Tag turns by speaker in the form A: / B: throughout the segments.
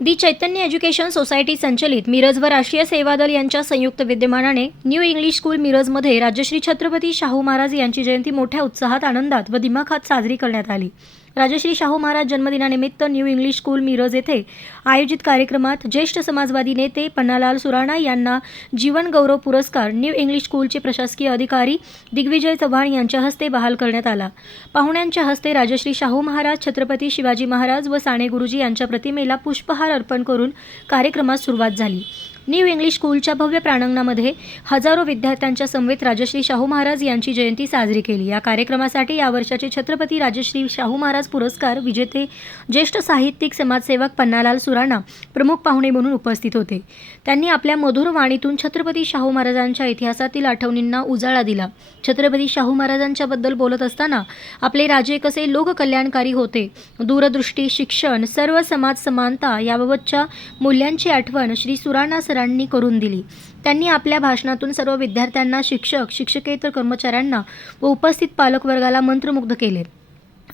A: दी चैतन्य education society संचलित मिरज व राष्ट्रीय सेवा दल यांच्या संयुक्त विद्यमानाने न्यू इंग्लिश स्कूल मिरजमध्ये राजश्री छत्रपती शाहू महाराज यांची जयंती मोठ्या उत्साहात आनंदात व दिमाखात साजरी करण्यात आली. राजश्री शाहू महाराज जन्मदिनानिमित्त न्यू इंग्लिश स्कूल मिरज येथे आयोजित कार्यक्रमात ज्येष्ठ समाजवादी नेते पन्नालाल सुराणा यांना जीवन गौरव पुरस्कार न्यू इंग्लिश स्कूलचे प्रशासकीय अधिकारी दिग्विजय चव्हाण यांच्या हस्ते बहाल करण्यात आला. पाहुण्यांच्या हस्ते राजश्री शाहू महाराज छत्रपती शिवाजी महाराज व साने गुरुजी यांच्या प्रतिमेला पुष्पहार अर्पण करून कार्यक्रमास सुरुवात झाली. न्यू इंग्लिश स्कूलच्या भव्य प्रांगणामध्ये हजारो विद्यार्थ्यांच्या समवेत राजश्री शाहू महाराज यांची जयंती साजरी केली. या कार्यक्रमासाठी या वर्षाचे छत्रपती राजश्री शाहू महाराज पुरस्कार विजेते ज्येष्ठ साहित्यिक समाजसेवक पन्नालाल सुराणा प्रमुख पाहुणे म्हणून उपस्थित होते. त्यांनी आपल्या मधुर वाणीतून छत्रपती शाहू महाराजांच्या इतिहासातील आठवणींना उजाळा दिला. छत्रपती शाहू महाराजांच्याबद्दल बोलत असताना आपले राजे कसे लोककल्याणकारी होते? दूरदृष्टी शिक्षण सर्व समाज समानता याबाबतच्या मूल्यांची आठवण श्री सुराणा सरांनी करून दिली. त्यांनी आपल्या भाषणातून सर्व विद्यार्थ्यांना शिक्षक शिक्षकेतर कर्मचाऱ्यांना व उपस्थित पालकवर्गाला मंत्रमुग्ध केले.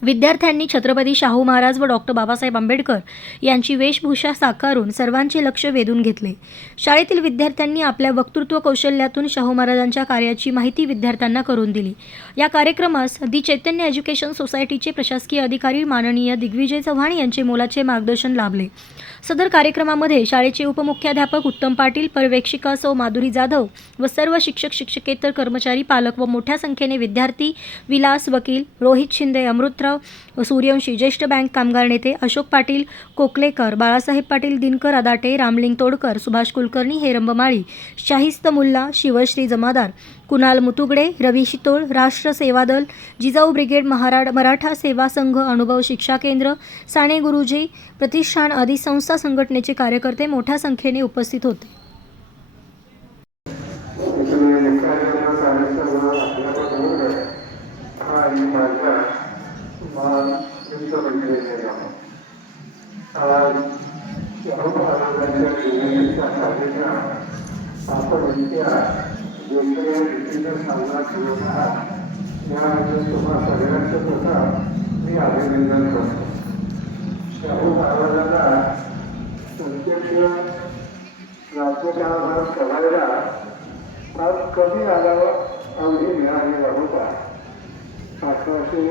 A: विद्यार्थ्यांनी छत्रपती शाहू महाराज व डॉक्टर बाबासाहेब आंबेडकर यांची वेशभूषा साकारून सर्वांचे लक्ष वेधून घेतले. शाळेतील विद्यार्थ्यांनी आपल्या वक्तृत्व कौशल्यातून शाहू महाराजांच्या कार्याची माहिती विद्यार्थ्यांना करून दिली. या कार्यक्रमास दि चैतन्य एज्युकेशन सोसायटीचे प्रशासकीय अधिकारी माननीय दिग्विजय चव्हाण यांचे मोलाचे मार्गदर्शन लाभले. सदर कार्यक्रमामध्ये शाळेचे उपमुख्याध्यापक उत्तम पाटील पर्यवेक्षिका सौ माधुरी जाधव व सर्व शिक्षक शिक्षकेतर कर्मचारी पालक व मोठ्या संख्येने विद्यार्थी विलास वकील रोहित शिंदे अमृतराव यशवंतराव सूर्यवंशी ज्येष्ठ बँक कामगार नेते अशोक पाटील कोकलेकर बाळासाहेब पाटील दिनकर अदाटे रामलिंग तोडकर सुभाष कुलकर्णी हेरंबमाळी शाहिस्त मुल्ला शिवश्री जमादार कुणाल मुतुगडे रवी शितोळ राष्ट्र सेवा दल जिजाऊ ब्रिगेड महाराड मराठा सेवा संघ अनुभव शिक्षा केंद्र साने गुरुजी प्रतिष्ठान आदी संस्था संघटनेचे कार्यकर्ते मोठ्या संख्येने उपस्थित होते.
B: मी अभिनंदन करतो शाहू महाराजांना प्रत्यक्ष राज्यकारभार करायला फार कमी आल्यावर अवधी मिळालेला होता अठराशे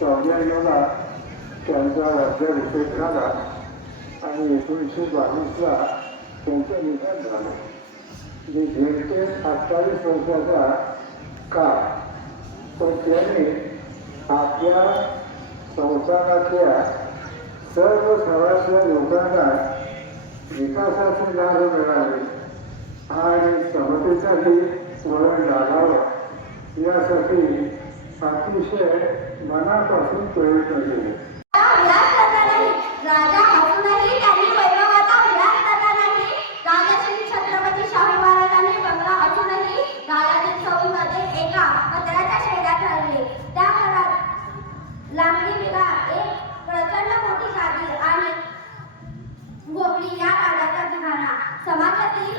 B: चौऱ्याण्णवला त्यांचा राज्याभिषेक झाला आणि एकोणीसशे बावीसला त्यांचं निधन झालं. जे जेमते अठ्ठावीस वर्षाचा काळ पण त्यांनी आपल्या संसारातल्या सर्व सवासल्या लोकांना विकासाचे लाभ मिळावे आणि समतेसाठी वळण लागावं यासाठी अतिशय मनापासून प्रयत्न केले
C: उल्हास करता नाही राजा असूनही त्यांनी वैभवाचा उल्हास करता नाही राजा श्री छत्रपती शाहू महाराजांनी बंगला असूनही राजातील चौकीमध्ये एका पत्राच्या शेड्यात राहिले त्या घरात लांबडी निगा एक प्रचंड मोठी गादी आणि भोवली या राजाचा घराणा समाजातील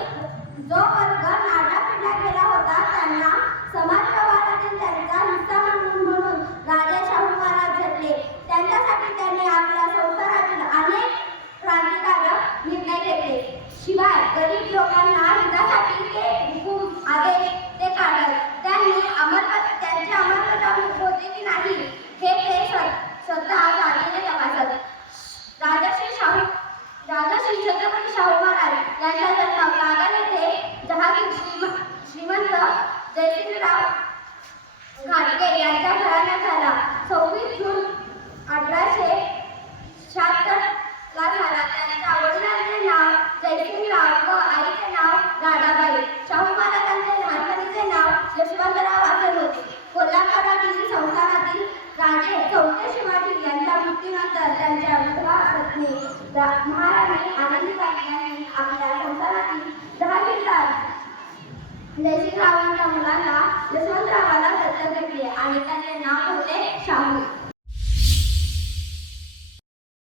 C: जो वर्ग नाडला पिडला गेला होता त्यांना समाज व्यवहारातील त्यांचा हिस्सा म्हणून म्हणून राजा शाहू महाराज झटले त्यांच्यासाठी त्यांनी आपल्या संसारातील अनेक क्रांतिकारक निर्णय घेतले शिवाय गरीब लोकांना हितासाठी ते हुकूम आदेश ते काढत त्यांनी अंमलबजावणी त्यांची अंमलबजावणी होते की नाही हे ते स्व- स्वतः जातीने तपासत राजश्री शाहू राजश्री छत्रपती शाहू महाराज यांचा जन्म कागल येथे जहागीर श्रीम श्रीमंत जयसिंगराव घाटगे यांच्या घराण्यात झाला सव्वीस जून अठराशे शहात्तर ला झाला त्यांच्या वडिलांचे नाव जयसिंगराव व आईचे नाव राधाबाई शाहू महाराजांचे लहानपणीचे नाव यशवंतराव असे होते कोल्हापुरातील संस्थानातील राजे चौथे शिवाजी यांच्या मृत्यूनंतर त्यांच्या विधवा पत्नी महाराणी आनंदीबाई यांनी आपल्या संस्थानातील जहागीरदार जयसिंगरावांच्या मुलांना यशवंतरावाला दत्तक घेतले आणि त्यांचे नाव होते शाहू.